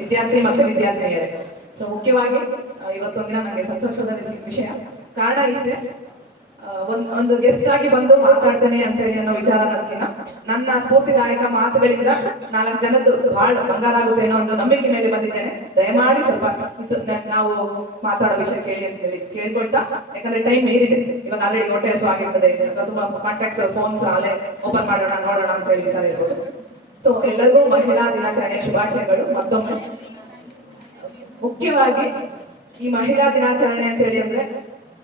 ವಿದ್ಯಾರ್ಥಿ ಮತ್ತು ವಿದ್ಯಾರ್ಥಿನಿಯರೇ. ಸೊ ಮುಖ್ಯವಾಗಿ ಇವತ್ತೊಂದಿನ ನನಗೆ ಸಂತೋಷದ ವಿಷಯ. ಕಾರಣ ಇಷ್ಟೇ, ಒಂದು ಗೆಸ್ಟ್ ಆಗಿ ಬಂದು ಮಾತಾಡ್ತೇನೆ ಅಂತೇಳಿ ಅನ್ನೋ ವಿಚಾರ ಅನ್ನೋದಕ್ಕಿಂತ ನನ್ನ ಸ್ಫೂರ್ತಿದಾಯಕ ಮಾತುಗಳಿಂದ 4 ಜನದ್ದು ಬಹಳ ಬಂಗಾರ ಆಗುತ್ತೆ ಅನ್ನೋ ಒಂದು ನಂಬಿಕೆ ಮೇಲೆ ಬಂದಿದ್ದೇನೆ. ದಯಮಾಡಿ ಸ್ವಲ್ಪ ನಾವು ಮಾತಾಡೋ ವಿಷಯ ಕೇಳಿ ಅಂತ ಹೇಳಿ ಕೇಳ್ಕೊಳ್ತಾ, ಯಾಕಂದ್ರೆ ಟೈಮ್ ಮೀರಿದೆ. ಇವಾಗ ಆಲ್ರೆಡಿ ಹೊಟ್ಟೆ ಹಸು ಆಗಿರ್ತದೆ, ತುಂಬಾ ಕಾಂಟ್ಯಾಕ್ಟ್ಸ್ ಫೋನ್ಸ್ ಅಲ್ಲೇ ಓಪನ್ ಮಾಡೋಣ ನೋಡೋಣ ಅಂತ ಹೇಳಿ ವಿಚಾರ ಇರ್ಬೋದು. ಸೊ ಎಲ್ಲರಿಗೂ ಮಹಿಳಾ ದಿನಾಚರಣೆ ಶುಭಾಶಯಗಳು. ಮತ್ತೊಮ್ಮೆ ಮುಖ್ಯವಾಗಿ ಈ ಮಹಿಳಾ ದಿನಾಚರಣೆ ಅಂತ ಹೇಳಿ ಅಂದ್ರೆ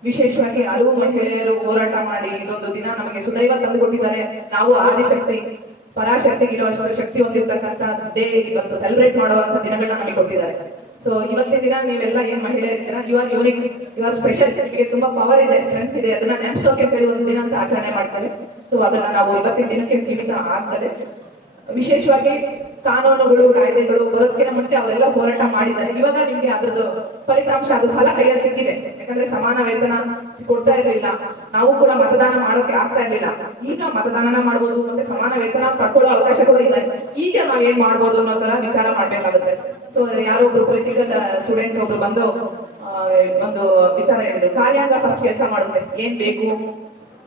ವಿಶೇಷವಾಗಿ ಹಲವು ಮಹಿಳೆಯರು ಹೋರಾಟ ಮಾಡಿ ಇದೊಂದು ದಿನ ನಮಗೆ ಸುದೈವ ತಂದು ಕೊಟ್ಟಿದ್ದಾರೆ. ನಾವು ಆದಿಶಕ್ತಿ ಪರಾಶಕ್ತಿಗೆ ಇರುವಷ್ಟು ಶಕ್ತಿ ಹೊಂದಿರ್ತಕ್ಕಂಥ ಡೇ ಇವತ್ತು ಸೆಲೆಬ್ರೇಟ್ ಮಾಡುವಂತ ದಿನಗಳನ್ನ ನಮಗೆ ಕೊಟ್ಟಿದ್ದಾರೆ. ಸೊ ಇವತ್ತಿನ ದಿನ ನೀವೆಲ್ಲ ಏನ್ ಮಹಿಳೆಯರಿದ್ದೀರಾ, you are unique, you are special, ನಿಮಗೆ ತುಂಬಾ ಪವರ್ ಇದೆ, ಸ್ಟ್ರೆಂತ್ ಇದೆ. ಅದನ್ನ ನೆನಪಿಸೋಕೆ ಅಂತ ಹೇಳಿ ಒಂದು ದಿನ ಅಂತ ಆಚರಣೆ ಮಾಡ್ತಾರೆ. ಸೊ ಅದನ್ನ ನಾವು ಇವತ್ತಿನ ದಿನಕ್ಕೆ ಸೀಮಿತ ಆಗ್ತದೆ. ವಿಶೇಷವಾಗಿ ಕಾನೂನುಗಳು ಕಾಯ್ದೆಗಳು ಬರೋದಕ್ಕಿಂತ ಮುಂಚೆ ಅವರೆಲ್ಲ ಹೋರಾಟ ಮಾಡಿದ್ದಾರೆ. ಇವಾಗ ನಿಮ್ಗೆ ಅದ್ರದ್ದು ಫಲಿತಾಂಶ, ಅದು ಫಲ ಕೈಯಲ್ಲಿ ಸಿಕ್ಕಿದೆ. ಯಾಕಂದ್ರೆ ಸಮಾನ ವೇತನ ಕೊಡ್ತಾ ಇರ್ಲಿಲ್ಲ, ನಾವು ಕೂಡ ಮತದಾನ ಮಾಡೋಕೆ ಆಗ್ತಾ ಇರ್ಲಿಲ್ಲ. ಈಗ ಮತದಾನ ಮಾಡ್ಬೋದು, ಮತ್ತೆ ಸಮಾನ ವೇತನ ಪಡ್ಕೊಳ್ಳೋ ಅವಕಾಶ ಕೂಡ ಇದೆ. ಈಗ ನಾವ್ ಏನ್ ಮಾಡ್ಬೋದು ಅನ್ನೋ ತರ ವಿಚಾರ ಮಾಡ್ಬೇಕಾಗುತ್ತೆ. ಸೊ ಯಾರೊಬ್ರು ಪೊಲಿಟಿಕಲ್ ಸ್ಟೂಡೆಂಟ್ ಒಬ್ರು ಬಂದು ಒಂದು ವಿಚಾರ ಹೇಳಿದ್ರು, ಕಾರ್ಯಾಂಗ ಫಸ್ಟ್ ಕೆಲಸ ಮಾಡುತ್ತೆ, ಏನ್ ಬೇಕು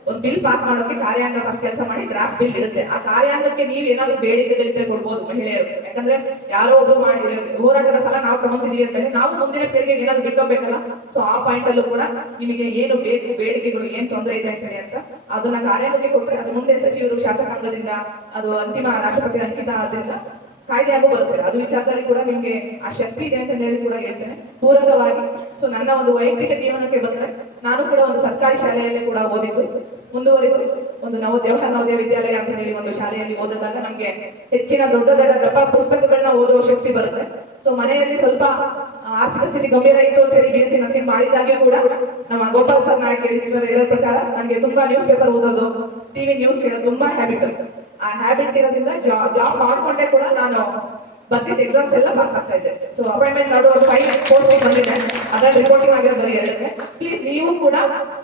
ಒಂದು ಬಿಲ್ ಪಾಸ್ ಮಾಡೋಕೆ ಕಾರ್ಯಾಂಗ ಫಸ್ಟ್ ಕೆಲಸ ಮಾಡಿ ಡ್ರಾಫ್ಟ್ ಬಿಲ್ ಇರುತ್ತೆ. ಆ ಕಾರ್ಯಾಂಗಕ್ಕೆ ನೀವು ಏನಾದ್ರು ಬೇಡಿಕೆಗಳಿದ್ರೆ ಕೊಡ್ಬೋದು ಮಹಿಳೆಯರು. ಯಾಕಂದ್ರೆ ಯಾರೋ ಒಬ್ರು ಮಾಡಿ ಹೋರಾಟದ ಫಲ ನಾವು ತಗೊಂತಿದೀವಿ ಅಂತ ನಾವು ಮುಂದಿನ ಪೀಳಿಗೆಗೆ ಏನಾದ್ರು ಬಿಟ್ಟೋಗ್ಬೇಕಲ್ಲ. ಸೊ ಆ ಪಾಯಿಂಟ್ ಅಲ್ಲೂ ಕೂಡ ನಿಮಗೆ ಏನು ಬೇಕು, ಬೇಡಿಕೆಗಳು ಏನ್ ತೊಂದರೆ ಇದೆ ಅಂತ ಅದನ್ನ ಕಾರ್ಯಾಂಗಕ್ಕೆ ಕೊಟ್ಟರೆ ಅದು ಮುಂದೆ ಸಚಿವರು ಶಾಸಕಾಂಗದಿಂದ ಅದು ಅಂತಿಮ ರಾಷ್ಟ್ರಪತಿ ಅಂಕಿತ ಆದ್ರಿಂದ ಕಾಯ್ದೆಯಾಗೂ ಬರುತ್ತೆ. ಅದು ವಿಚಾರದಲ್ಲಿ ಕೂಡ ನಿಮ್ಗೆ ಆ ಶಕ್ತಿ ಇದೆ ಅಂತ ಹೇಳಿ ಕೂಡ ಹೇಳ್ತೇನೆ ಪೂರಕವಾಗಿ. ಸೊ ನನ್ನ ಒಂದು ವೈಯಕ್ತಿಕ ಜೀವನಕ್ಕೆ ಬಂದ್ರೆ, ನಾನು ಕೂಡ ಒಂದು ಸರ್ಕಾರಿ ಶಾಲೆಯಲ್ಲೇ ಕೂಡ ಓದಿದ್ದು, ಮುಂದುವರಿದು ಒಂದು ಜವಾಹರ್ ನವೋದಯ ವಿದ್ಯಾಲಯ ಅಂತ ಹೇಳಿ ಒಂದು ಶಾಲೆಯಲ್ಲಿ ಓದಿದಾಗ ನಮ್ಗೆ ಹೆಚ್ಚಿನ ದೊಡ್ಡ ದಪ್ಪ ಪುಸ್ತಕಗಳನ್ನ ಓದುವ ಶಕ್ತಿ ಬರುತ್ತೆ. ಸೊ ಮನೆಯಲ್ಲಿ ಸ್ವಲ್ಪ ಆರ್ಥಿಕ ಸ್ಥಿತಿ ಗಂಭೀರ ಇತ್ತು ಅಂತ ಹೇಳಿ BSc ನರ್ಸಿಂಗ್ ಮಾಡಿದಾಗೆ ಕೂಡ ನಮ್ಮ ಗೋಪಾಲ್ ಸರ್ ನಾಯಕ್ ಸರ್ ಹೇಳೋ ಪ್ರಕಾರ ನನಗೆ ತುಂಬಾ ನ್ಯೂಸ್ ಪೇಪರ್ ಓದೋದು, ಟಿವಿ ನ್ಯೂಸ್ ಕೇಳೋದು ತುಂಬಾ ಹ್ಯಾಬಿಟ್. ಆ ಹ್ಯಾಬಿಟ್ ಇರೋದ್ರಿಂದ ಜಾಬ್ ಮಾಡ್ಕೊಂಡೆ ಕೂಡ ನಾನು ಬರ್ತಿದ್ದ ಎಕ್ಸಾಮ್ಸ್ ಎಲ್ಲ ಪಾಸ್ ಆಗ್ತಾ ಇದ್ದೆ. ಸೊ ಅಪಾಯಿಂಟ್ಮೆಂಟ್ ಮಾಡೋ ಒಂದು 5 ಪೋಸ್ಟಿಂಗ್ ಬಂದಿದೆ, ಅದ್ರಲ್ಲಿ ರಿಪೋರ್ಟಿಂಗ್ ಆಗಿರೋದು ಬರೀ 2. ಪ್ಲೀಸ್ ನೀವು ಕೂಡ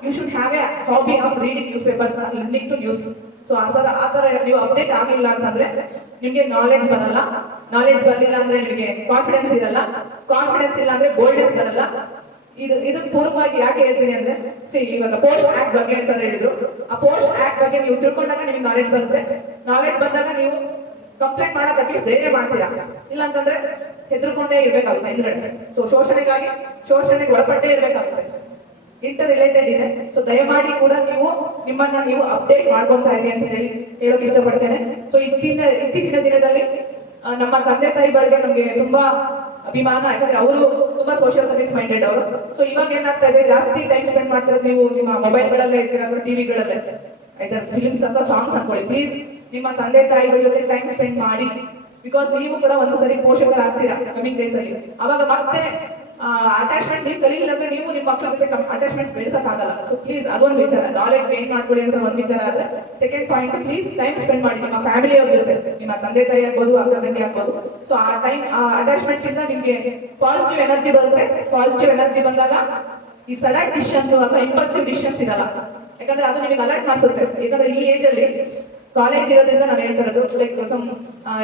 you should have a hobby of reading newspapers, listening to news. So ಆ ತರ ನೀವು ಅಪ್ಡೇಟ್ ಆಗಿಲ್ಲ ಅಂತಂದ್ರೆ ನಿಮ್ಗೆ ನಾಲೆಡ್ಜ್ ಬರಲ್ಲ, ನಾಲೆಡ್ಜ್ ಬರಲಿಲ್ಲ ಅಂದ್ರೆ ನಿಮಗೆ ಕಾನ್ಫಿಡೆನ್ಸ್ ಇರಲ್ಲ, ಕಾನ್ಫಿಡೆನ್ಸ್ ಇಲ್ಲ ಅಂದ್ರೆ ಬೋಲ್ಡ್ನೆಸ್ ಬರಲ್ಲ. ಇದು ಪೂರ್ವವಾಗಿ ಯಾಕೆ ಹೇಳ್ತೀನಿ ಅಂದ್ರೆ, ಇವಾಗ ಪೋಸ್ಟ್ ಆಕ್ಟ್ ಬಗ್ಗೆ ಸರ್ ಹೇಳಿದ್ರು, ಆ ಪೋಸ್ಟ್ ಆಕ್ಟ್ ಬಗ್ಗೆ ನೀವು ತಿಳ್ಕೊಂಡಾಗ ನಿಮಗೆ ನಾಲೆಡ್ಜ್ ಬರುತ್ತೆ. ನಾಲೆಡ್ಜ್ ಬಂದಾಗ ನೀವು ಕಂಪ್ಲೇಂಟ್ ಮಾಡಕ್ ಅಟ್ಲೀಸ್ಟ್ ಧೈರ್ಯ ಮಾಡ್ತೀರಾ, ಇಲ್ಲ ಅಂತಂದ್ರೆ ಹೆದರ್ಕೊಂಡೇ ಇರ್ಬೇಕಾಗುತ್ತೆ ಹಿಂದ್ಗಡೆ. ಸೊ ಶೋಷಣೆಗೆ ಒಳಪಟ್ಟೇ ಇರ್ಬೇಕಾಗುತ್ತೆ. ಇಂಟರ್ ರಿಲೇಟೆಡ್ ಇದೆ. ಸೊ ದಯಮಾಡಿ ಕೂಡ ನಿಮ್ಮನ್ನ ನೀವು ಅಪ್ಡೇಟ್ ಮಾಡ್ಕೊಂತಾ ಇರಿ ಅಂತ ಹೇಳಕ್ ಇಷ್ಟಪಡ್ತೇನೆ. ಸೊ ಇತ್ತೀಚಿನ ದಿನದಲ್ಲಿ ನಮ್ಮ ತಂದೆ ತಾಯಿಗಳಿಗೆ ನಮ್ಗೆ ತುಂಬಾ ಅಭಿಮಾನ, ಯಾಕಂದ್ರೆ ಅವರು ತುಂಬಾ ಸೋಷಿಯಲ್ ಸರ್ವಿಸ್ ಮೈಂಡೆಡ್ ಅವರು. ಸೊ ಇವಾಗ ಏನಾಗ್ತಾ ಇದೆ, ಜಾಸ್ತಿ ಟೈಮ್ ಸ್ಪೆಂಡ್ ಮಾಡ್ತಿರೋದು ನೀವು ನಿಮ್ಮ ಮೊಬೈಲ್ಗಳಲ್ಲೇ ಇರ್ತೀರಾ ಅಥವಾ ಟಿವಿಗಳಲ್ಲೇ, ಆಯ್ತಾ ಫಿಲ್ಮ್ಸ್ ಅಥವಾ ಸಾಂಗ್ಸ್ ಅನ್ಕೊಳ್ಳಿ. ಪ್ಲೀಸ್ ನಿಮ್ಮ ತಂದೆ ತಾಯಿಗಳ ಜೊತೆ ಟೈಮ್ ಸ್ಪೆಂಡ್ ಮಾಡಿ. ಬಿಕಾಸ್ ನೀವು ಕೂಡ ಒಂದು ಸರಿ ಪೋಷಕರಾಗ್ತೀರಾ ಕಮಿಂಗ್ ಡೇಸ್ ಅಲ್ಲಿ. ಅವಾಗ ಮತ್ತೆ ಅಟ್ಯಾಚ್ಮೆಂಟ್ ನೀವು ಕಲಿಲಿಲ್ಲ ಅಂದ್ರೆ ನೀವು ನಿಮ್ಮ ಮಕ್ಕಳ ಜೊತೆ ಅಟ್ಯಾಚ್ಮೆಂಟ್ ಬೆಳೆಸಕ್ಕಾಗಲ್ಲ. ಸೊ ಪ್ಲೀಸ್ ಅದೊಂದು ವಿಚಾರ, ನಾಲೆಡ್ಜ್ ಗೇನ್ ಮಾಡ್ಕೊಳ್ಳಿ ಅಂತ ಒಂದು ವಿಚಾರ ಆದ್ರೆ. Second point, please time spend ಮಾಡಿ ನಿಮ್ಮ ಫ್ಯಾಮಿಲಿ ಅವ್ರ ಜೊತೆ, ನಿಮ್ಮ ತಂದೆ ತಾಯಿ ಆಗ್ಬೋದು, ಅಕ್ಕ ತಂಗಿ ಆಗ್ಬೋದು. ಸೊ ಆ ಟೈಮ್ ಆ ಅಟ್ಯಾಚ್ಮೆಂಟ್ ಇಂದ ನಿಮ್ಗೆ ಪಾಸಿಟಿವ್ ಎನರ್ಜಿ ಬರುತ್ತೆ. ಪಾಸಿಟಿವ್ ಎನರ್ಜಿ ಬಂದಾಗ ಈ ಸಡನ್ ಡಿಸಿಷನ್ಸ್ ಅಥವಾ ಇಂಪಲ್ಸಿವ್ ಡಿಸಿಷನ್ಸ್ ಇರಲ್ಲ, ಯಾಕಂದ್ರೆ ಅದು ನಿಮಗೆ ಅಲರ್ಟ್ ಮಾಡಿಸುತ್ತೆ. ಯಾಕಂದ್ರೆ ಈ ಏಜ್ ಅಲ್ಲಿ ಕಾಲೇಜ್ ಇರೋದ್ರಿಂದ ನಾನು ಹೇಳ್ತಾ ಇರೋದು, ಲೈಕ್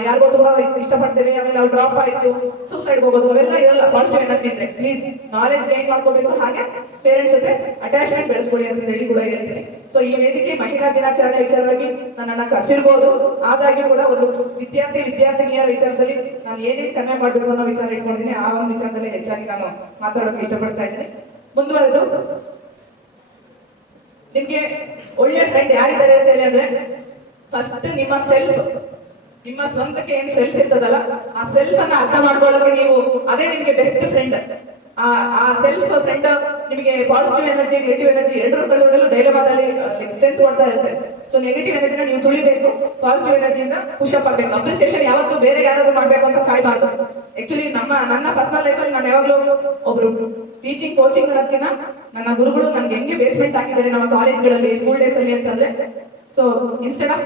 ಯಾರಿಗೋ ತುಂಬಾ ಇಷ್ಟಪಡ್ತೇವೆ, ಆಮೇಲೆ ಅವ್ರು ಡ್ರಾಪ್ ಆಯ್ತು, ಸೂಸೈಡ್ ಹೋಗೋದು, ಅವೆಲ್ಲ ಇರಲ್ಲ. ಪಾಸಿಟಿವ್ ಎನರ್ಜಿ ಇದ್ರೆ ಪ್ಲೀಸ್ ನಾಲೆಡ್ಜ್ ಗೇನ್ ಮಾಡ್ಕೋಬೇಕು, ಹಾಗೆ ಪೇರೆಂಟ್ಸ್ ಜೊತೆ ಅಟ್ಯಾಚ್ಮೆಂಟ್ ಬೆಳೆಸ್ಕೊಳ್ಳಿ ಅಂತ ಹೇಳಿ ಕೂಡ ಹೇಳ್ತೀನಿ. ಸೊ ಈ ವೇದಿಕೆ ಮಹಿಳಾ ದಿನಾಚರಣೆ ವಿಚಾರವಾಗಿ ನನ್ನನ್ನ ಕರೆಸಿರ್ಬೋದು, ಆದಾಗ್ಯೂ ಕೂಡ ಒಂದು ವಿದ್ಯಾರ್ಥಿನಿಯರ ವಿಚಾರದಲ್ಲಿ ನಾನು ಏನೇನು ಕನ್ವೆ ಮಾಡ್ಬೇಕು ಅನ್ನೋ ವಿಚಾರ ಇಟ್ಕೊಂಡಿದ್ದೀನಿ. ಆ ಒಂದು ವಿಚಾರದಲ್ಲಿ ಹೆಚ್ಚಾಗಿ ನಾನು ಮಾತಾಡೋಕೆ ಇಷ್ಟಪಡ್ತಾ ಇದ್ದೀನಿ. ಮುಂದುವರೆದು ನಿಮ್ಗೆ ಒಳ್ಳೆ ಫ್ರೆಂಡ್ ಯಾರಿದ್ದಾರೆ ಅಂತ ಹೇಳಿ ಅಂದ್ರೆ, ಫಸ್ಟ್ ನಿಮ್ಮ ಸೆಲ್ಫ್, ನಿಮ್ಮ ಸ್ವಂತಕ್ಕೆ ಏನ್ ಸೆಲ್ಫ್ ಇರ್ತದಲ್ಲ, ಆ ಸೆಲ್ಫ್ ಅನ್ನ ಅರ್ಥ ಮಾಡ್ಕೊಳ್ಳೋಕೆ ನೀವು, ಅದೇ ನಿಮ್ಗೆ ಬೆಸ್ಟ್ ಫ್ರೆಂಡ್. ಆ ಸೆಲ್ಫ್ ಫ್ರೆಂಡ್ ನಿಮಗೆ ಪಾಸಿಟಿವ್ ಎನರ್ಜಿ ನೆಗೆಟಿವ್ ಎನರ್ಜಿ ಎರಡರಲ್ಲೂ ಡೈಲಮಾದಲ್ಲಿ ಸ್ಟ್ರೆಂತ್ ಕೊಡ್ತಾ ಇರುತ್ತೆ. ಸೊ ನೆಗೆಟಿವ್ ಎನರ್ಜಿನ ನೀವು ತುಳಿಬೇಕು, ಪಾಸಿಟಿವ್ ಎನರ್ಜಿಯಿಂದ ಪುಷಪ್ ಆಗಬೇಕು. ಅಪ್ರಿಸಿಯೇಷನ್ ಯಾವತ್ತೂ ಬೇರೆ ಯಾರಾದ್ರೂ ಮಾಡ್ಬೇಕು ಅಂತ ಕಾಯ್ಬಾರ್ದು. ಆಕ್ಚುಲಿ ನನ್ನ ಪರ್ಸನಲ್ ಲೈಫಲ್ಲಿ ನಾನು ಯಾವಾಗಲೂ ಒಬ್ರು ಟೀಚಿಂಗ್ ಕೋಚಿಂಗ್ ಅನ್ನೋದಕ್ಕಿಂತ ನನ್ನ ಗುರುಗಳು ನನ್ಗೆ ಹೆಂಗೆ ಬೇಸ್ಮೆಂಟ್ ಹಾಕಿದ್ದಾರೆ ನಮ್ಮ ಕಾಲೇಜ್ಗಳಲ್ಲಿ ಸ್ಕೂಲ್ ಡೇಸ್ ಅಲ್ಲಿ ಅಂತಂದ್ರೆ, ಸೊ ಇನ್ಸ್ಟೆಡ್ ಆಫ್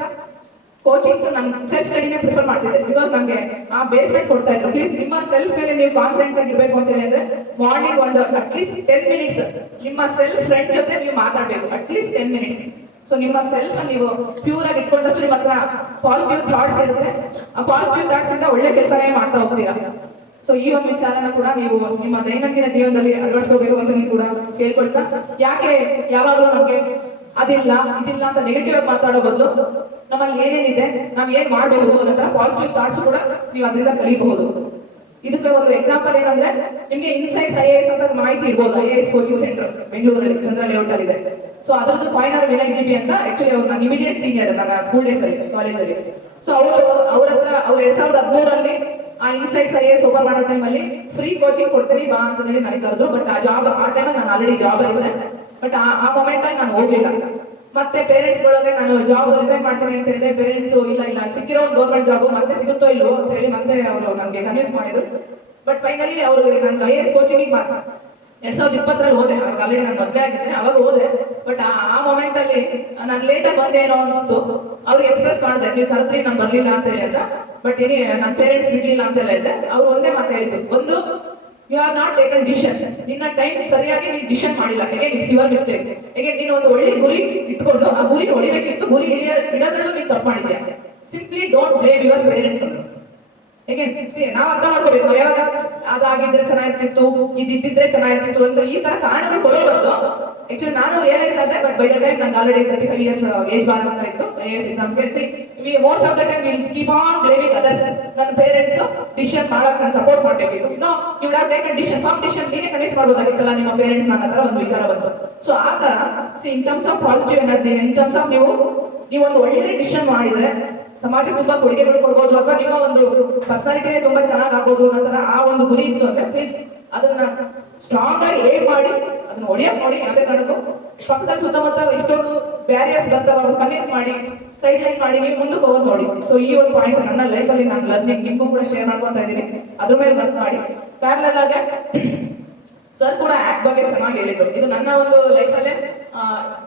ಕೋಚಿಂಗ್ಸ್ ನಾನು ಸೆಲ್ಫ್ ಸ್ಟಡಿನೇ ಪ್ರಿಫರ್ ಮಾಡ್ತಿದ್ದೆ. ಬಿಕಾಸ್ ನಮಗೆ ಆ ಬೇಸ್ಮೆಂಟ್ ಕೊಡ್ತಾ ಇದ್ರು. ಪ್ಲೀಸ್ ನಿಮ್ಮ ಸೆಲ್ಫ್ ಮೇಲೆ ನೀವು ಕಾನ್ಫಿಡೆಂಟ್ ಆಗಿರ್ಬೇಕು ಅಂತ ಹೇಳಿದ್ರೆ ಮಾರ್ನಿಂಗ್ ಒಂದು ಅಟ್ಲೀಸ್ಟ್ 10 ಮಿನಿಟ್ಸ್ ನಿಮ್ಮ ಸೆಲ್ಫ್ ಫ್ರೆಂಡ್ ಜೊತೆ ನೀವು ಮಾತಾಡ್ಬೇಕು, ಅಟ್ಲೀಸ್ಟ್ 10 ಮಿನಿಟ್ಸ್. ಸೊ ನಿಮ್ಮ ಸೆಲ್ಫ್ ನೀವು ಪ್ಯೂರ್ ಆಗಿ ಇಟ್ಕೊಂಡಷ್ಟು ನಿಮ್ಮ ಹತ್ರ ಪಾಸಿಟಿವ್ ಥಾಟ್ಸ್ ಇರುತ್ತೆ. ಆ ಪಾಸಿಟಿವ್ ಥಾಟ್ಸ್ ಇಂದ ಒಳ್ಳೆ ಕೆಲಸನೇ ಮಾಡ್ತಾ ಹೋಗ್ತೀರಾ. ಸೊ ಈ ಒಂದು ವಿಚಾರನ ಕೂಡ ನೀವು ನಿಮ್ಮ ದೈನಂದಿನ ಜೀವನದಲ್ಲಿ ಅಳವಡಿಸ್ಕೋಬೇಕು ಅಂತ ನೀವು ಕೂಡ ಕೇಳ್ಕೊಳ್ತಾ, ಯಾಕೆ ಯಾವಾಗಲೂ ನಮ್ಗೆ ಅದಿಲ್ಲ ಇದಿಲ್ಲ ಅಂತ ನೆಗೆಟಿವ್ ಆಗಿ ಮಾತಾಡೋ ಬದಲು ನಮ್ಮಲ್ಲಿ ಏನೇನಿದೆ ನಾವ್ ಏನ್ ಮಾಡಬಹುದು ಅನ್ನೋ ಪಾಸಿಟಿವ್ ಥಾಟ್ಸ್ ಕೂಡ ನೀವು ಅದರಿಂದ ಕಲಿಬಹುದು. ಇದಕ್ಕೆ ಒಂದು ಎಕ್ಸಾಂಪಲ್ ಏನಂದ್ರೆ, ನಿಮ್ಗೆ ಇನ್ಸೈಟ್ಸ್ IAS ಅಂತ ಮಾಹಿತಿ ಇರ್ಬೋದು. IAS ಕೋಚಿಂಗ್ ಸೆಂಟರ್ ಬೆಂಗಳೂರಲ್ಲಿ ಚಂದ್ರ ಲೇಔಟ್ ಅಲ್ಲಿ ಇದೆ. ಸೊ ಅದ್ರದ್ದು ಪಾಯಿಂಟರ್ ವಿನಯ್ GB ಅಂತ ಆಕ್ಚುಲಿ ಅವ್ರು ನನ್ನ ಇಮಿಡಿಯೇಟ್ ಸೀನಿಯರ್ ನನ್ನ ಸ್ಕೂಲ್ ಡೇಸ್ ಅಲ್ಲಿ ಕಾಲೇಜಲ್ಲಿ. ಸೊ ಅವ್ರ ಹತ್ರ ಅವ್ರು 2013 ಆ ಇನ್ಸೈಟ್ಸ್ IAS ಓಪನ್ ಮಾಡೋ ಟೈಮಲ್ಲಿ ಫ್ರೀ ಕೋಚಿಂಗ್ ಕೊಡ್ತೀನಿ ಬಾ ಅಂತ ಹೇಳಿ ನನಗೆ ಕರೆದ್ರು. ಬಟ್ ಆ ಟೈಮಲ್ಲಿ ನಾನು ಆಲ್ರೆಡಿ ಜಾಬ್ ಅಲ್ಲಿದ್ದೆ. ಬಟ್ ಆ ಮೊಮೆಂಟ್ ಅಲ್ಲಿ ನಾನು ಹೋಗ್ಲಿಲ್ಲ. ಮತ್ತೆ ಪೇರೆಂಟ್ಸ್ ಒಳಗೆ ನಾನು ಜಾಬ್ ರಿಸೈನ್ ಮಾಡ್ತೀನಿ ಅಂತ ಹೇಳಿದೆ. ಪೇರೆಂಟ್ಸ್ ಇಲ್ಲ ಸಿಕ್ಕಿರೋ ಒಂದು ಗೌರ್ಮೆಂಟ್ ಜಾಬ್ ಮತ್ತೆ ಸಿಗುತ್ತೋ ಇಲ್ವೋ ಅಂತ ಹೇಳಿ ಮತ್ತೆ ಅವರು ನನಗೆ ಕನ್ವಿನ್ಸ್ ಮಾಡಿದ್ರು. ಬಟ್ ಫೈನಲಿ ಅವರು ನಾನು IAS ಕೋಚಿಂಗ್ 2020 ಹೋದೆ. ಅವಾಗ ಆಲ್ರೆಡಿ ನಾನು ಮದುವೆ ಆಗಿದ್ದೆ, ಅವಾಗ ಹೋದೆ. ಬಟ್ ಆ ಮೊಮೆಂಟ್ ಅಲ್ಲಿ ನಾನು ಲೇಟ್ ಆಗಿ ಬಂದೆ ಏನೋ ಅನ್ಸ್ತು. ಅವ್ರಿಗೆ ಎಕ್ಸ್ಪ್ರೆಸ್ ಮಾಡಿದೆ, ನೀವು ಕರೆದ್ರಿ ನಾನು ಬರ್ಲಿಲ್ಲ ಅಂತ ಹೇಳಿ ಅಂತ. ಬಟ್ ನನ್ನ ಪೇರೆಂಟ್ಸ್ ಬಿಡ್ಲಿಲ್ಲ ಅಂತ ಹೇಳಿದೆ. ಅವ್ರು ಒಂದೇ ಮಾತು ಹೇಳಿದ್ರು, ಒಂದು you are not taken decision. ನಿನ್ನ ಟೈಮ್ ಸರಿಯಾಗಿ ನೀನು ಡಿಸಿಷನ್ ಮಾಡಿಲ್ಲ. ಹೇಗೆ ಇಟ್ಸ್ ಯುವರ್ ಮಿಸ್ಟೇಕ್. ಹೇಗೆ ನೀನು ಒಂದು ಒಳ್ಳೆ ಗುರಿ ಇಟ್ಕೊಂಡು ಆ ಗುರಿ ಹೊಡಿಬೇಕಿತ್ತು, ಗುರಿ ಹಿಡಿಯೋದ್ರಲ್ಲೂ ನೀನು ತಪ್ಪು ಮಾಡಿದ್ಯಾ. Simply don't blame your parents ಅಂತ. ಹೇಗೆ ನಾವು ಅರ್ಥ ಮಾಡ್ಕೋಬೇಕು. ಯಾವಾಗ ಅದಾಗಿದ್ರೆ ಚೆನ್ನಾಗಿರ್ತಿತ್ತು, ಇದಿದ್ರೆ ಚೆನ್ನಾಗಿರ್ತಿತ್ತು ಅಂತ ಈ ತರ ಕಾರಣಗಳು ಕೊಡೋಬಾರ್ದು. ಆಕ್ಚುಲಿ ನಾನು ರಿಯಲೈಸ್ ಆದೆ. ಬಟ್ ಬೈ ದ ಟೈಮ್ ನಂಗೆ ಆಲ್ರೆಡಿ 35 years ಏಜ್ ಬಾರ್ ಅಂತ ಇತ್ತು IAS ಎಕ್ಸಾಮ್ಸ್ಗೆ. Most of the time will keep on blaming others. ನನ್ನ ಪೇರೆಂಟ್ಸ್ ಡಿಸಿಷನ್ ಮಾಡಕ್ ನಾನು ಸಪೋರ್ಟ್ ಮಾಡ್ಬೇಕಿತ್ತು. No, you would have taken decision. Form decision ನೀನೇ ಕನ್ವಿನ್ಸ್ ಮಾಡ್ಬೋದಾಗಿತ್ತಲ್ಲ ನಿಮ್ಮ ಪೇರೆಂಟ್ಸ್ ನನ್ನ ಹತ್ರ ಒಂದು ವಿಚಾರ ಬಂತು. ಸೊ ಆ ತರ in terms of positive energy, in terms of ನೀವೊಂದು ಒಳ್ಳೆ ಡಿಸಿಷನ್ ಮಾಡಿದ್ರೆ ಸಮಾಜಕ್ಕೆ ತುಂಬಾ ಕೊಡುಗೆಗಳು ಕೊಡ್ಬೋದು, ಅಥವಾ ನಿಮ್ಮ ಒಂದು ಪರ್ಸನಾಲಿಟಿನೇ ತುಂಬಾ ಚೆನ್ನಾಗಿ ಆಗ್ಬೋದು ಅನ್ನೋ ಆ ಒಂದು ಗುರಿ ಇತ್ತು ಅಂದ್ರೆ ಪ್ಲೀಸ್ ಅದನ್ನ ಸ್ಟ್ರಾಂಗ್ ಆಗಿ ಏಡ್ ಮಾಡಿ ಅದನ್ನ ಹೊಡಿಯಕ್ ನೋಡಿ. ಯಾವುದೇ ಕಾರಣಕ್ಕೂ ಪಕ್ಕದಲ್ಲಿ ಸುತ್ತಮುತ್ತ ಎಷ್ಟೊಂದು ಬ್ಯಾರಿಯರ್ಸ್ ಬರ್ತಾವ, ಕನ್ವಿನ್ಸ್ ಮಾಡಿ ಸೈಡ್ ಲೈನ್ ಮಾಡಿ ನೀವು ಮುಂದಕ್ಕೆ ಹೋಗೋದು ನೋಡಿ. ಸೊ ಈ ಒಂದು ಪಾಯಿಂಟ್ ನನ್ನ ಲೈಫಲ್ಲಿ ನಾನು ಲರ್ನಿಂಗ್ ನಿಮ್ಗೂ ಕೂಡ ಶೇರ್ ಮಾಡ್ಕೊತಾ ಇದ್ದೀನಿ. ಅದ್ರ ಮೇಲೆ ವರ್ಕ್ ಮಾಡಿ. ಪ್ಯಾರಲಲ್ ಆಗಿ ಸರ್ ಕೂಡ ಆಕ್ಟ್ ಬಗ್ಗೆ ಚೆನ್ನಾಗಿ ಹೇಳಿದ್ರು. ಇದು ನನ್ನ ಒಂದು ಲೈಫಲ್ಲೇ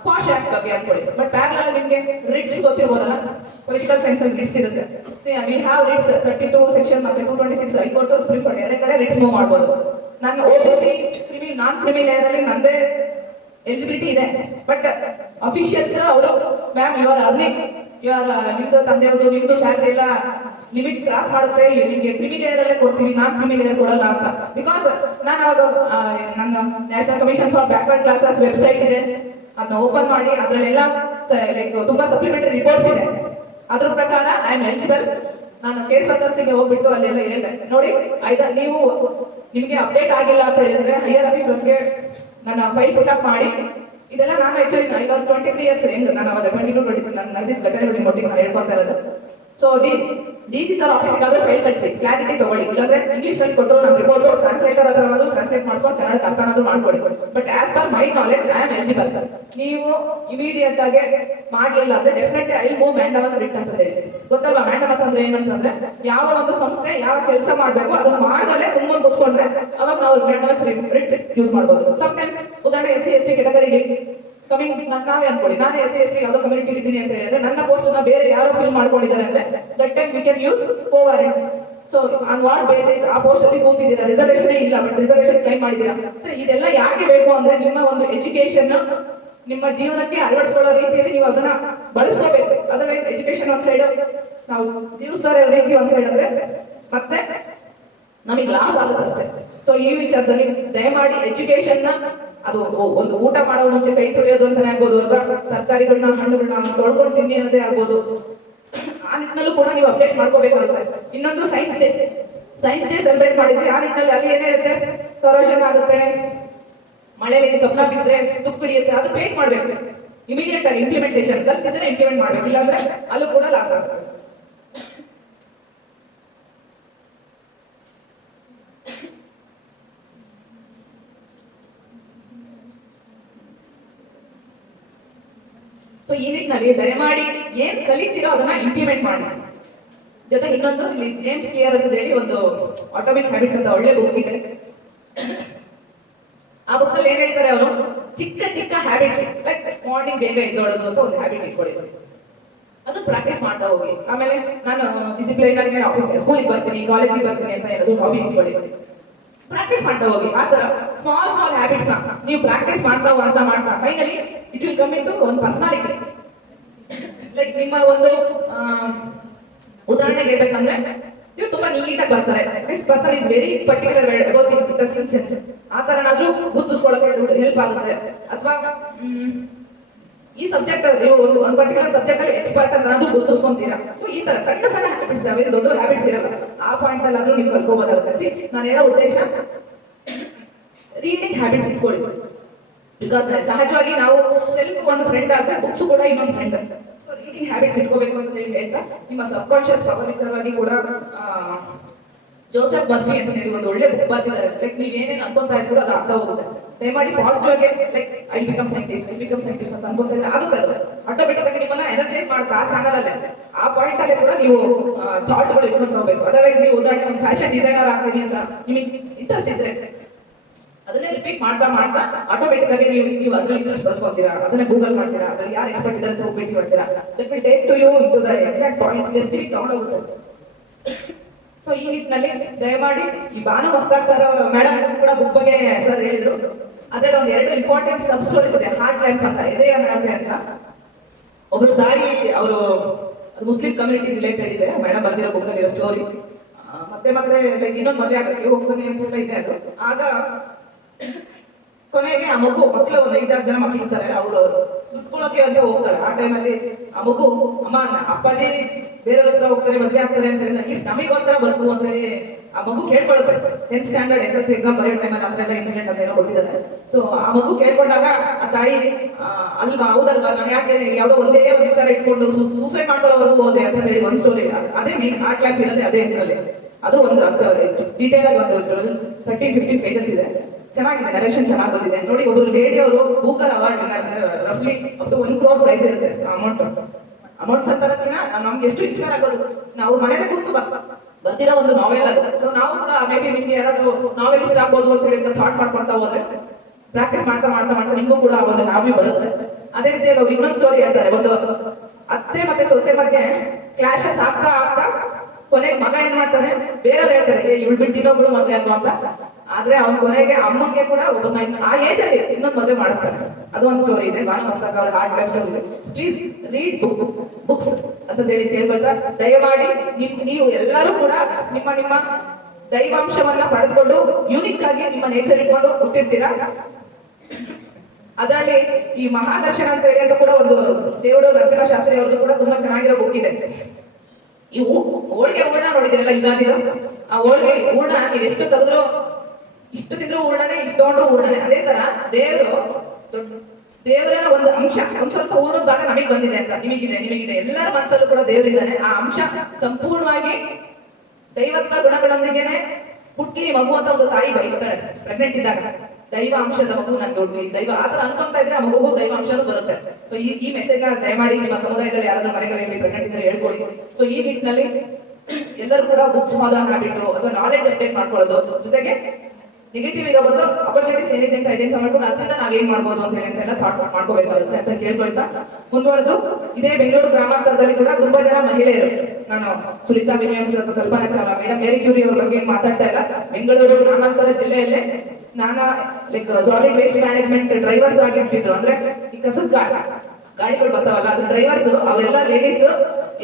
ಪಾಶ್ ಆಕ್ಟ್ ಬಗ್ಗೆ ಅನ್ಕೊಳ್ಳಿ. ಬಟ್ ಪ್ಯಾರಲಲ್ ನಿಮ್ಗೆ ರಿಟ್ಸ್ ಗೊತ್ತಿರ್ಬೋದಲ್ಲ, ಪೊಲಿಟಿಕಲ್ ಸೈನ್ಸ್ ಅಲ್ಲಿ ರಿಟ್ಸ್ ಇರುತ್ತೆ. ವಿ ಹ್ಯಾವ್ ರಿಟ್ಸ್ 32 ಸೆಕ್ಷನ್ ಮತ್ತೆ 226 ಹೈಕೋರ್ಟ್ ಸುಪ್ರೀಂ ಕೋರ್ಟ್ ಎರಡೇ ಕಡೆ ರಿಟ್ಸ್ ಮೂವ್ ಮಾಡ್ಬೋದು. ನನ್ನ OBC ನಾನ್ ಕ್ರಿಮಿ ಲೇಯರ್ ಅಲ್ಲಿ ನಂದೇ ಎಲಿಜಿಬಿಲಿಟಿ ಇದೆ. ಬಟ್ ಅಫಿಷಿಯಲ್ಸ್ ಅವರು ma'am you are earning, you are ನಿಮ್ದು ತಂದೆಯವ್ರದ್ದು ನಿಮ್ದು ಸ್ಯಾಲರಿ ಎಲ್ಲ ಲಿಮಿಟ್ ಕ್ರಾಸ್ ಮಾಡುತ್ತೆ, ನಿಮ್ಗೆ ಕ್ರಿಮಿ ಲೇಯರ್ ಅಲ್ಲೇ ಕೊಡ್ತೀವಿ, ನಾನ್ ಕ್ರಿಮಿ ಲೇಯರ್ ಕೊಡಲ್ಲ ಅಂತ. ಬಿಕಾಸ್ ನಾನು ಅವಾಗ ನನ್ನ national commission for backward classes website ಇದೆ, ಅದನ್ನ ಓಪನ್ ಮಾಡಿ ಅದ್ರಲ್ಲೆಲ್ಲ ಲೈಕ್ ತುಂಬಾ ಸಪ್ಲಿಮೆಂಟರಿ ರಿಪೋರ್ಟ್ಸ್ ಇದೆ. ಅದ್ರ ಪ್ರಕಾರ ಐ ಆಮ್ ಎಲಿಜಿಬಲ್. ನಾನು ಕೇಸ್ ವರ್ಕರ್ಸ್ಗೆ ಹೋಗ್ಬಿಟ್ಟು ಅಲ್ಲೆಲ್ಲ ಹೇಳಿದೆ, ನೋಡಿ ಐದರ್ ನೀವು ನಿಮ್ಗೆ ಅಪ್ಡೇಟ್ ಆಗಿಲ್ಲ ಅಂತ ಹೇಳಿದ್ರೆ ಹೈಯರ್ ಆಫೀಸರ್ಸ್ಗೆ ನನ್ನ ಫೈಲ್ ಪುಟ್ ಅಪ್ ಮಾಡಿ. ಇದೆಲ್ಲ ನಾನು ಆಕ್ಚುಲಿ ಐ ವಾಸ್ 23 years ಹೆಂಗ್ ನಾನು ಅವಾಗ 22 ನಾನು ನಡೆದಿದ್ದ ಘಟನೆಗಳು ನಿಮ್ಮ ಒಟ್ಟಿಗೆ ನಾನು ಹೇಳ್ಕೊತಾ ಇರೋದು. ಸೊ DC ಸರ್ ಆಫೀಸ್ಗೆ ಆದ್ರೆ ಫೈಲ್ ಕಳಿಸಿ, ಕ್ಲಾರಿಟಿ ತಗೊಳ್ಳಿ. ಇಲ್ಲಾಂದ್ರೆ ಇಂಗ್ಲಿಷ್ ಅಲ್ಲಿ ಕೊಟ್ಟರು ನಾನು ರಿಪೋರ್ಟ್ ಟ್ರಾನ್ಸ್ಲೇಟರ್ ಹತ್ರ ಟ್ರಾನ್ಸ್ಲೇಟ್ ಮಾಡ್ಕೊಂಡು ಕನ್ನಡ ಅರ್ಥನಾದ್ರೂ ಮಾಡ್ಕೊಡಿ. But as per my knowledge I am eligible. ನೀವು ಇಮಿಡಿಯೇಟ್ ಆಗಿ ಮಾಡ್ಲಿಲ್ಲ ಅಂದ್ರೆ definitely I move mandamus writ ಅಂತ ಹೇಳಿ. ಗೊತ್ತಲ್ವಾ ಮ್ಯಾಂಡಮಸ್ ಅಂದ್ರೆ ಏನಂತಂದ್ರೆ, ಯಾವ ಒಂದು ಸಂಸ್ಥೆ ಯಾವ ಕೆಲಸ ಮಾಡ್ಬೇಕು ಅದನ್ನ ಮಾಡದಲ್ಲೇ ಸುಮ್ಮನೆ ಕೂತ್ಕೊಂಡ್ರೆ ಅವಾಗ ನಾವು ಮ್ಯಾಂಡಮಸ್ ರಿಟ್ ಯೂಸ್ ಮಾಡ್ಬೋದು. ಸಮ್ಟೈಮ್ಸ್ ಉದಾಹರಣೆ SC ST ಕೆಟಗರಿಗೆ ಕಮಿಂಗ್ ನಾವೇ ಅನ್ಕೊಳ್ಳಿ, ನಾನು SC ST ಯಾವುದೋ ಕಮ್ಯುನಿಟಿ ಇದ್ದೀನಿ ಅಂತ ಹೇಳಿದ್ರೆ ನನ್ನ ಪೋಸ್ಟ್ ಬೇರೆ ಯಾರೋ ಫಿಲ್ ಮಾಡ್ಕೊಂಡಿದ್ದಾರೆ ಅಂದ್ರೆ that time we can use ಕೋವಾರೆಂಟ್. So on what basis ಆ ಪೋಸ್ಟ್ ಅಲ್ಲಿ ಕೂತಿದ್ದೀರಾ, ರಿಸರ್ವೇಶನ್ ಇಲ್ಲ ಬಟ್ ರಿಸರ್ವೇಶನ್ ಕ್ಲೈಮ್ ಮಾಡಿದ್ದೀರಾ. ಸೊ ಇದೆಲ್ಲ ಯಾಕೆ ಬೇಕು ಅಂದ್ರೆ ನಿಮ್ಮ ಒಂದು ಎಜುಕೇಶನ್ ನಿಮ್ಮ ಜೀವನಕ್ಕೆ ಅಳವಡಿಸ್ಕೊಳ್ಳೋ ರೀತಿಯಲ್ಲಿ ನೀವು ಅದನ್ನ ಬಳಸ್ಕೋಬೇಕು. ಅದರ್ವೈಸ್ ಎಜುಕೇಶನ್ ಒಂದ್ ಸೈಡ್ ನಾವು ಜೀವಿಸ್ತಾರ ರೀತಿ ಒಂದ್ ಸೈಡ್ ಅಂದ್ರೆ ಮತ್ತೆ ನಮಗೆ ಲಾಸ್ ಆಗುತ್ತಷ್ಟೇ. ಸೊ ಈ ವಿಚಾರದಲ್ಲಿ ದಯಮಾಡಿ ಎಜುಕೇಶನ್ ಅದು ಒಂದು ಊಟ ಮಾಡೋ ಮುಂಚೆ ಕೈ ತೊಳೆಯೋದು ಅಂತಾನೆ ಆಗ್ಬೋದು, ಅಥವಾ ತರಕಾರಿಗಳನ್ನ ಹಣ್ಣುಗಳನ್ನ ತೊಳ್ಕೊಂಡು ತಿನ್ನಿ ಅನ್ನೋದೇ ಆಗ್ಬೋದು. ಆ ನಿಟ್ಟಿನಲ್ಲೂ ಕೂಡ ನೀವು ಅಪ್ಡೇಟ್ ಮಾಡ್ಕೋಬೇಕಾಗುತ್ತೆ. ಇನ್ನೊಂದು ಸೈನ್ಸ್ ಡೇ ಸೆಲೆಬ್ರೇಟ್ ಮಾಡಿದ್ವಿ. ಆ ನಿಟ್ಟಿನಲ್ಲಿ ಅಲ್ಲಿ ಏನೇ ಇರುತ್ತೆ, ಕರೋಷನ್ ಆಗುತ್ತೆ, ಮಳೆಯಲ್ಲಿ ಕಬ್ಬನ ಬಿದ್ದರೆ ತುಕ್ಕು ಹಿಡಿಯುತ್ತೆ, ಅದು ಬೇಕ್ ಮಾಡ್ಬೇಕು. ಇಮಿಡಿಯೇಟ್ ಆಗಿ ಇಂಪ್ಲಿಮೆಂಟೇಷನ್ ಕಲ್ತಿದ್ರೆ ಇಂಪ್ಲಿಮೆಂಟ್ ಮಾಡ್ಬೇಕು, ಇಲ್ಲಾಂದ್ರೆ ಅಲ್ಲೂ ಕೂಡ ಲಾಸ್ ಆಗುತ್ತೆ. ಸೊ ಈ ನಿಟ್ಟಿನಲ್ಲಿ ದಯಮಾಡಿ ಏನ್ ಕಲಿತೀರೋ ಅದನ್ನ ಇಂಪ್ಲಿಮೆಂಟ್ ಮಾಡಿ. ಜೊತೆಗೆ ಇನ್ನೊಂದು ಇಲ್ಲಿ ಜೇಮ್ಸ್ ಕ್ಲಿಯರ್ ಅಂತ ಹೇಳಿ ಒಂದು ಆಟೋಮಿಕ್ ಹ್ಯಾಬಿಟ್ಸ್ ಅಂತ ಒಳ್ಳೆ ಬುಕ್ ಇದೆ. ಆ ಬುಕ್ ಅಲ್ಲಿ ಏನ್ ಹೇಳ್ತಾರೆ ಅವರು, ಚಿಕ್ಕ ಚಿಕ್ಕ ಹ್ಯಾಬಿಟ್ಸ್ ಲೈಕ್ ಮಾರ್ನಿಂಗ್ ಬೇಗ ಎದ್ದೋಳೋದು ಅಂತ ಒಂದು ಹ್ಯಾಬಿಟ್ ಇಟ್ಕೊಳ್ಳಿ, ಅದು ಪ್ರಾಕ್ಟೀಸ್ ಮಾಡ್ತಾ ಹೋಗಿ. ಆಮೇಲೆ ನಾನು ಡಿಸಿಪ್ಲೈನ್ ಆಗಿ ಆಫೀಸ್ ಸ್ಕೂಲಿಗೆ ಬರ್ತೀನಿ, ಕಾಲೇಜಿಗೆ ಬರ್ತೀನಿ ಅಂತ ಏನಾದ್ರು ಹಾಬಿ ಇಟ್ಕೊಳ್ಳಿ, ಪ್ರಾಕ್ಟೀಸ್ ಮಾಡ್ತಾ ಹೋಗಿ. ಆ ತರ ಸ್ಮಾಲ್ ಹ್ಯಾಬಿಟ್ಸ್ ನ ನೀವು ಪ್ರಾಕ್ಟೀಸ್ ಮಾಡ್ತಾ finally it will come in to ಒಂದು ಪರ್ಸನಾಲಿಟಿ. ಲೈಕ್ ನಿಮ್ಮ ಒಂದು ಉದಾಹರಣೆಗೆ ಹೇಳ್ಬೇಕಂದ್ರೆ ನೀವು ತುಂಬಾ ನೀಟಾಗಿ ಬರ್ತಾರೆ. This person is very particular about his dressing sense. ಆ ತರನಾದ್ರೂ ಗುರುತಿಸ್ಕೊಳ್ಳೋಕೆ ಹೆಲ್ಪ್ ಆಗುತ್ತೆ. ಅಥವಾ ಈ ಸಬ್ಜೆಕ್ಟ್ ನೀವು ಒಂದು ಪರ್ಟಿಕ್ಯುಲರ್ ಸಬ್ಜೆಕ್ಟ್ ಅಲ್ಲಿ ಎಕ್ಸ್ಪರ್ಟ್ ಅಂತ ಗುರುತಿಸ್ಕೊಂತೀರಾ. ಸೊ ಈ ತರ ಸಣ್ಣ ಸಣ್ಣ ಹ್ಯಾಬಿಟ್ಸ್, ಅವೇನು ದೊಡ್ಡ ಹ್ಯಾಬಿಟ್ಸ್ ಇರಲ್ಲ. ಆ ಪಾಯಿಂಟ್ ಅಲ್ಲಾದ್ರೂ ನೀವು ಕಲ್ಕೋಬೋದಾಗುತ್ತೆ. ನಾನು ಹೇಳೋ ಉದ್ದೇಶ ರೀಡಿಂಗ್ ಹ್ಯಾಬಿಟ್ಸ್ ಇಟ್ಕೊಳ್ಳಿ. ಬಿಕಾಸ್ ಸಹಜವಾಗಿ ನಾವು ಸೆಲ್ಫ್ ಒಂದು ಫ್ರೆಂಡ್ ಆದ್ರೆ ಬುಕ್ಸ್ ಕೂಡ ಇನ್ನೊಂದು ಫ್ರೆಂಡ್. ಸೊ ರೀಡಿಂಗ್ ಹ್ಯಾಬಿಟ್ಸ್ ಇಟ್ಕೋಬೇಕು ಅಂತ ಹೇಳಿ ಹೇಳ್ತಾ, ನಿಮ್ಮ ಸಬ್ ಕಾನ್ಶಿಯಸ್ ಪವರ್ ವಿಚಾರವಾಗಿ ಕೂಡ ಜೋಸೆಫ್ ಮರ್ಫಿ ಅಂತ ಹೇಳಿ ಒಂದು ಒಳ್ಳೆ ಬುಕ್ ಬರ್ತಿದ್ದಾರೆ. ಲೈಕ್ ನೀವ್ ಏನೇನು ಅನ್ಕೊಂತಾ ಇರ್ತೀರೋ ಅದು ಆಗ್ತಾ ಹೋಗುತ್ತೆ. ದಯಮಾಡಿ ಪಾಸಿಟಿವ್ ಆಗಿ ಲೈಕ್ ಐ ಬಿಕಮ್ ಸೈಂಟಿಸ್ಟ್ ಅಂತ ಅನ್ಕೊಂತ ಇದ್ರೆ ಆಗುತ್ತೆ. ಅದು ಆಟೋಮೆಟಿಕ್ ಆಗಿ ನಿಮ್ಮನ್ನ ಎನರ್ಜೈಸ್ ಮಾಡುತ್ತೆ ಆ ಚಾನಲ್ ಅಲ್ಲೇ. ಆ ಪಾಯಿಂಟ್ ಅಲ್ಲೇ ಕೂಡ ನೀವು ಥಾಟ್ಗಳು ಇಟ್ಕೊಂತ ಹೋಗ್ಬೇಕು. ಅದರ್ವೈಸ್ ನೀವು ಉದಾಹರಣೆ ಒಂದು ಫ್ಯಾಷನ್ ಡಿಸೈನರ್ ಆಗ್ತೀನಿ ಅಂತ ನಿಮಗೆ ಇಂಟ್ರೆಸ್ಟ್ ಇದ್ರೆ ಅದನ್ನೇ ರಿಪೀಟ್ ಮಾಡ್ತಾ ಆಟೋಮೆಟಿಕ್ ಆಗಿ ನೀವು ಅದ್ರಲ್ಲಿ ಇಂಟ್ರೆಸ್ಟ್ ಬರ್ಸ್ಕೊತೀರಾ. ಅದನ್ನ ಗೂಗಲ್ ಮಾಡ್ತೀರಾ, ಅದ್ರಲ್ಲಿ ಯಾರು ಎಕ್ಸ್ಪರ್ಟ್ ಇದ್ದಾರೆ ಅಂತ ಭೇಟಿ ಮಾಡ್ತೀರಾ. That will take to you into the exact point destiny ತಗೊಂಡೋಗುತ್ತೆ. ಸೊ ಈ ನಿಟ್ಟಿನಲ್ಲಿ ದಯಮಾಡಿ ಈ ಭಾನು ಮಸ್ತಾಕ್ ಸರ್ ಮೇಡಮ್ ಕೂಡ ಬುಕ್ ಬಗ್ಗೆ ಸರ್ ಹೇಳಿದ್ರು. ಅದ್ರಲ್ಲಿ ಒಂದು 2 ಇಂಪಾರ್ಟೆಂಟ್ ಸಬ್ ಸ್ಟೋರೀಸ್ ಇದೆ. ಹಾರ್ಟ್ ಲ್ಯಾಂಪ್ ಅಂತ, ಎದೆಯ ಹಣತೆ ಅಂತ. ಒಬ್ರು ತಾಯಿ, ಅವರು ಮುಸ್ಲಿಂ ಕಮ್ಯುನಿಟಿ ರಿಲೇಟೆಡ್ ಇದೆ ಮೇಡಮ್ ಬರ್ದಿರೋ ಬುಕ್ ಅಲ್ಲಿ ಸ್ಟೋರಿ. ಮತ್ತೆ ಲೈಕ್ ಇನ್ನೊಂದು ಮದುವೆ ಆಗಕ್ಕೆ ಹೋಗ್ತಾನೆ ಅಂತೆಲ್ಲ ಇದೆ ಅದು. ಆಗ ಕೊನೆಗೆ ಆ ಮಕ್ಕಳು ಒಂದು 5-6 ಜನ ಮಕ್ಳು ಇರ್ತಾರೆ. ಅವರು ಸುತ್ಕೊಳ್ಳೋಕೆ ಅಂತ ಹೋಗ್ತಾರೆ. ಆ ಟೈಮಲ್ಲಿ ಆ ಮಗು, ಅಮ್ಮ ಅಪ್ಪಾಜಿ ಬೇರೆಯವ್ರ ಹತ್ರ ಹೋಗ್ತಾರೆ, ಮದುವೆ ಆಗ್ತಾರೆ ಅಂತ ಹೇಳಿದ್ರೆ ಅಟ್ಲೀಸ್ಟ್ ನಮಗೋಸ್ಕರ ಬದುಕು ಅಂತ ಹೇಳಿ ಆ ಮಗು ಕೇಳ್ಕೊಳ್ತಾರೆ. 10th ಸ್ಟ್ಯಾಂಡರ್ಡ್ SSLC ಎಕ್ಸಾಮ್ ಬರೆಯೋ ಟೈಮಲ್ಲಿ ಆ ಥರ ಎಲ್ಲ ಇನ್ಸಿಡೆಂಟ್ ಅಂತ ಏನೋ ಕೊಟ್ಟಿದ್ದಾರೆ. ಸೊ ಆ ಮಗು ಕೇಳ್ಕೊಂಡಾಗ ಆ ತಾಯಿ, ಅಲ್ವಾ ಹೌದಲ್ವಾ, ನಾನು ಯಾಕೆ ಯಾವುದೋ ಒಂದೇ ಒಂದು ವಿಚಾರ ಇಟ್ಕೊಂಡು ಸೂಸೈಡ್ ಮಾಡ್ಕೊಳ್ಳೋವರೆಗೂ ಹೋದೆ ಅಂತ ಹೇಳಿ ಒಂದು ಸ್ಟೋರಿ. ಅದೇ ಮೇನ್ ಹಾರ್ಟ್ ಲ್ಯಾಂಪ್ ಇರೋದೇ ಅದೇ ಹೆಸರಲ್ಲಿ. ಅದು ಒಂದು ಡೀಟೇಲ್ ಆಗಿ ಒಂದು 13-15 ಪೇಜಸ್ ಇದೆ. ಚೆನ್ನಾಗಿದೆ, ನರೇಶನ್ ಚೆನ್ನಾಗಿ ಬಂದಿದೆ ನೋಡಿ. ಒಬ್ರು ಲೇಡಿ ಅವರು ಬೂಕರ್ ಅವಾರ್ಡ್ ರಫ್ಲಿ ಅಪ್ ಟು 1 crore ಪ್ರೈಸ್ ಇರುತ್ತೆ. ಅಮೌಂಟ್ಸ್ ಅಂತರಕ್ಕಿಂತ ನಮ್ಗೆ ಎಷ್ಟು ಇನ್ಸ್ಪೈರ್ ಆಗೋದು, ನಾವು ಮನೇಲೆ ಕೂತು ಬರ್ತಿರೋ ಒಂದು ನಾವೆಲ್ ಅದು. ಸೊ ನಾವು ಕೂಡ ಮೇ ಬಿ ನಿಮ್ಗೆ ಯಾರಾದ್ರೂ ನಾವೆಲ್ ಇಷ್ಟ ಆಗ್ಬೋದು ಅಂತ ಹೇಳಿ ಥಾಟ್ ಮಾಡ್ಕೊಳ್ತಾ ಹೋದ್ರೆ, ಪ್ರಾಕ್ಟೀಸ್ ಮಾಡ್ತಾ ನಿಮ್ಗೂ ಕೂಡ ಒಂದು ಹಾಬಿ ಬರುತ್ತೆ. ಅದೇ ರೀತಿ ಅವ್ರು ಇನ್ನೊಂದು ಸ್ಟೋರಿ ಹೇಳ್ತಾರೆ. ಒಂದು ಅತ್ತೆ ಮತ್ತೆ ಸೊಸೆ ಮಧ್ಯೆ ಕ್ಲಾಶಸ್ ಆಗ್ತಾ ಕೊನೆಗೆ ಮಗ ಏನ್ ಮಾಡ್ತಾನೆ, ಬೇರೆಯವ್ರು ಹೇಳ್ತಾರೆ ಇವಳು ಬಿಟ್ಟು ಇನ್ನೊಬ್ಳು ಮದುವೆ ಆಗೋ ಅಂತ. ಆದ್ರೆ ಅವ್ನ ಕೊನೆಗೆ ಅಮ್ಮಂಗೆ ಕೂಡ ಒಬ್ಬ ಆ ಏಜ್ ಅಲ್ಲಿ ಇನ್ನೊಂದು ಮದುವೆ ಮಾಡಿಸ್ತಾರೆ. ಅದು ಒಂದು ಸ್ಟೋರಿ ಇದೆ. ಭಾನು ಮಸ್ತಾಕ್ ಅವ್ರ ಹಾರ್ಟ್ ಲೈಫ್ ಸ್ಟೋರಿ ಇದೆ. ಪ್ಲೀಸ್ ರೀಡ್ ಬುಕ್ಸ್ ಅಂತ ಹೇಳಿ ಕೇಳ್ಕೊಳ್ತಾ, ದಯಮಾಡಿ ನೀವು ಎಲ್ಲರೂ ಕೂಡ ನಿಮ್ಮ ದೈವಾಂಶವನ್ನ ಪಡೆದುಕೊಂಡು ಯೂನಿಕ್ ಆಗಿ ನಿಮ್ಮ ನೇಚರ್ ಇಟ್ಕೊಂಡು ಹುಟ್ಟಿರ್ತೀರಾ. ಅದರಲ್ಲಿ ಈ ಮಹಾದರ್ಶನ ಅಂತ ಹೇಳಿ ಅಂತ ಕೂಡ ಒಂದು ದೇವಡು ನರಸಿಂಹಶಾಸ್ತ್ರಿ ಅವ್ರದ್ದು ಕೂಡ ತುಂಬಾ ಚೆನ್ನಾಗಿರೋ ಬುಕ್ ಇದೆ. ಇವು ಹೋಳಿಗೆ ಹೂರ್ಣ ನೋಡಿದಿರಲ್ಲ, ಯುಗಾದಿನ ಆ ಹೋಳಿಗೆ ಹೂರ್ಣ ನೀವ್ ಎಷ್ಟು ತೆಗೆದ್ರು, ಇಷ್ಟು ತಿಂದ್ರು ಹೂರ್ಣನೆ, ಇಷ್ಟು ತಗೊಂಡ್ರು ಹೂರ್ಣನೆ. ಅದೇ ತರ ದೇವರನ್ನ ಒಂದು ಅಂಶ, ಒಂದ್ ಸ್ವಲ್ಪ ಹೂರ್ಣದ ಭಾಗ ನಮಗ್ ಬಂದಿದೆ ಅಂತ ನಿಮಗಿದೆ ಎಲ್ಲರ ಮನಸ್ಸಲ್ಲೂ ಕೂಡ ದೇವರಿದ್ದಾನೆ. ಆ ಅಂಶ ಸಂಪೂರ್ಣವಾಗಿ ದೈವತ್ವ ಗುಣಗಳೊಂದಿಗೆನೆ ಹುಟ್ಲಿ ಮಗು ಅಂತ ಒಂದು ತಾಯಿ ಬಯಸ್ತಾಳೆ ಪ್ರೆಗ್ನೆಂಟ್ ಇದ್ದಾಗ. ದೈವ ಅಂಶದ ಮಗು ನನ್ಗೆ ಹುಟ್ಲಿ, ದೈವ ಆತರ ಅನ್ಕೊಂತ ಇದ್ರೆ ಆ ಮಗುಗೂ ದೈವಾಂಶನೂ ಬರುತ್ತೆ. ಸೊ ಈ ಮೆಸೇಜ್ ದಯಮಾಡಿ ನಿಮ್ಮ ಸಮುದಾಯದಲ್ಲಿ ಯಾರಾದ್ರೂ ಮನೆಗಳಲ್ಲಿ ಪ್ರೆಗ್ನೆಂಟ್ ಇದ್ರೆ ಹೇಳ್ಕೊಳ್ಳಿ. ಸೊ ಈ ನಿಟ್ಟಿನಲ್ಲಿ ಎಲ್ಲರೂ ಕೂಡ ಬುಕ್ಸ್ ಓದೋ ಹ್ಯಾಬಿಟ್ ಅಥವಾ ನಾಲೆಡ್ಜ್ ಅಪ್ಡೇಟ್ ಮಾಡ್ಕೊಳ್ಳೋದು, ಜೊತೆಗೆ ನೆಗೆಟಿವ್ ಇರೋ ಬದಲು ಅಪರ್ಚುನಿಟೀಸ್ ಏನಿದೆ ಅಂತ ಐಡೆಂಟಿಫೈ ಮಾಡ್ಕೊಂಡು ಅದರಿಂದ ನಾವೇನ್ ಮಾಡ್ಬೋದು ಅಂತ ಹೇಳಿ ಅಂತೆಲ್ಲ ಥಾಟ್ ಮಾಡ್ಕೋಬೇಕಾಗುತ್ತೆ ಅಂತ ಕೇಳ್ಕೊಳ್ತಾ ಮುಂದುವರೆದು, ಇದೇ ಬೆಂಗಳೂರು ಗ್ರಾಮಾಂತರದಲ್ಲಿ ಕೂಡ ತುಂಬಾ ಜನ ಮಹಿಳೆಯರು, ನಾನು ಸುನೀತಾ ವಿಲಿಯಮ್ಸ್ ಅಥವಾ Kalpana Chawla, madam Mary Curie ಅವ್ರ ಬಗ್ಗೆ ಮಾತಾಡ್ತಾ ಇಲ್ಲ. ಬೆಂಗಳೂರು ಗ್ರಾಮಾಂತರ ಜಿಲ್ಲೆಯಲ್ಲೇ ನಾನಾ like solid waste management drivers ಆಗಿರ್ತಿದ್ರು. ಅಂದ್ರೆ ಈ ಕಸದ ಗಾಡಿಗಳು ಬರ್ತಾವಲ್ಲ, ಅದು ಡ್ರೈವರ್ಸ್ ಅವರೆಲ್ಲ ಲೇಡೀಸ್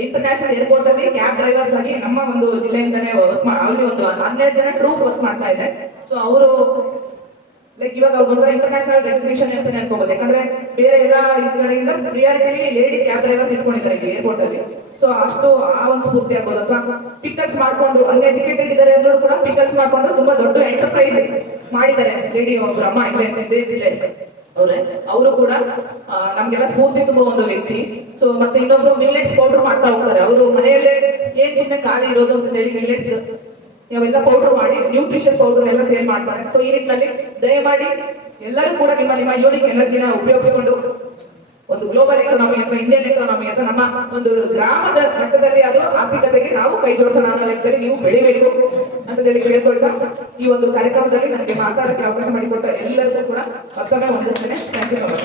ಇಂಟರ್ನ್ಯಾಷನಲ್ ಏರ್ಪೋರ್ಟ್ ಅಲ್ಲಿ ಕ್ಯಾಬ್ ಡ್ರೈವರ್ಸ್ ಆಗಿ ನಮ್ಮ ಒಂದು ಜಿಲ್ಲೆಯಿಂದಾನೇ ಅಲ್ಲಿ ಒಂದು 12 ಜನ ಟ್ರೂಪ್ ವರ್ಕ್ ಮಾಡ್ತಾ ಇದೆ. ಸೊ ಅವರು ಲೈಕ್ ಇವಾಗ ಅವ್ರು ಒಂಥರ ಇಂಟರ್ನ್ಯಾಷನಲ್ ರೆಕಗ್ನಿಷನ್ ಅಂತ ಅನ್ಕೋಬಹುದು. ಯಾಕಂದ್ರೆ ಬೇರೆ ಎಲ್ಲ ಈ ಕಡೆಯಿಂದ ಪ್ರಿಯಾರಿಟಿಲಿ ಲೇಡಿ ಕ್ಯಾಬ್ ಡ್ರೈವರ್ಸ್ ಇಟ್ಕೊಂಡಿದ್ದಾರೆ ಇಲ್ಲಿ ಏರ್ಪೋರ್ಟ್ ಅಲ್ಲಿ. ಸೊ ಅಷ್ಟು ಆ ಒಂದು ಸ್ಫೂರ್ತಿ ಆಗ್ಬೋದು. ಅಥವಾ ಪಿಕಲ್ಸ್ ಮಾಡ್ಕೊಂಡು ಅನ್ಎಜುಕೇಟೆಡ್ ಇದ್ದಾರೆ ಅಂದ್ರೂ ಕೂಡ ಪಿಕಲ್ಸ್ ಮಾಡ್ಕೊಂಡು ತುಂಬಾ ದೊಡ್ಡ ಎಂಟರ್ಪ್ರೈಸ್ ಮಾಡಿದ್ದಾರೆ ಲೇಡಿ ಒಬ್ರು ಅಮ್ಮ ಇಲ್ಲೇ ಅವ್ರೆ. ಅವರು ಕೂಡ ನಮ್ಗೆಲ್ಲ ಸ್ಫೂರ್ತಿ ತುಂಬಾ ಒಂದು ವ್ಯಕ್ತಿ. ಸೊ ಮತ್ತೆ ಇನ್ನೊಬ್ರು ಮಿಲ್ಲೆಟ್ಸ್ ಪೌಡರ್ ಮಾಡ್ತಾ ಹೋಗ್ತಾರೆ. ಅವರು ಮನೆಯಲ್ಲೇ ಏನ್ ಸುಮ್ಮನೆ ಖಾಲಿ ಇರೋದು ಅಂತ ಹೇಳಿ ಮಿಲ್ಲೆಟ್ಸ್ ಅವೆಲ್ಲ ಪೌಡರ್ ಮಾಡಿ ನ್ಯೂಟ್ರಿಷನ್ ಪೌಡರ್ ಎಲ್ಲ ಸೇಲ್ ಮಾಡ್ತಾರೆ. ಸೊ ಈ ನಿಟ್ಟಿನಲ್ಲಿ ದಯಮಾಡಿ ಎಲ್ಲರೂ ಕೂಡ ನಿಮ್ಮ ಯೂನಿಕ್ ಎನರ್ಜಿನ ಉಪಯೋಗಿಸಿಕೊಂಡು ಒಂದು ಗ್ಲೋಬಲ್ ಎಕಾನಮಿ ಅಥವಾ ಇಂಡಿಯನ್ ಎಕಾನಮಿ ಅಥವಾ ನಮ್ಮ ಒಂದು ಗ್ರಾಮದ ಮಟ್ಟದಲ್ಲಿ ಆದ್ರೂ ಆರ್ಥಿಕತೆಗೆ ನಾವು ಕೈ ಜೋಡಿಸೋಣ ಅನ್ನೋ ಲೆಕ್ಕದಲ್ಲಿ ನೀವು ಬೆಳಿಬೇಕು ಅಂತ ಹೇಳಿ ಕೇಳ್ಕೊಳ್ತಾ, ಈ ಒಂದು ಕಾರ್ಯಕ್ರಮದಲ್ಲಿ ನನಗೆ ಮಾತಾಡೋಕ್ಕೆ ಅವಕಾಶ ಮಾಡಿಕೊಟ್ಟ ಎಲ್ಲರಿಗೂ ಕೂಡ ಮತ್ತೊಮ್ಮೆ ವಂದಿಸ್ತೇನೆ. Thank you so much.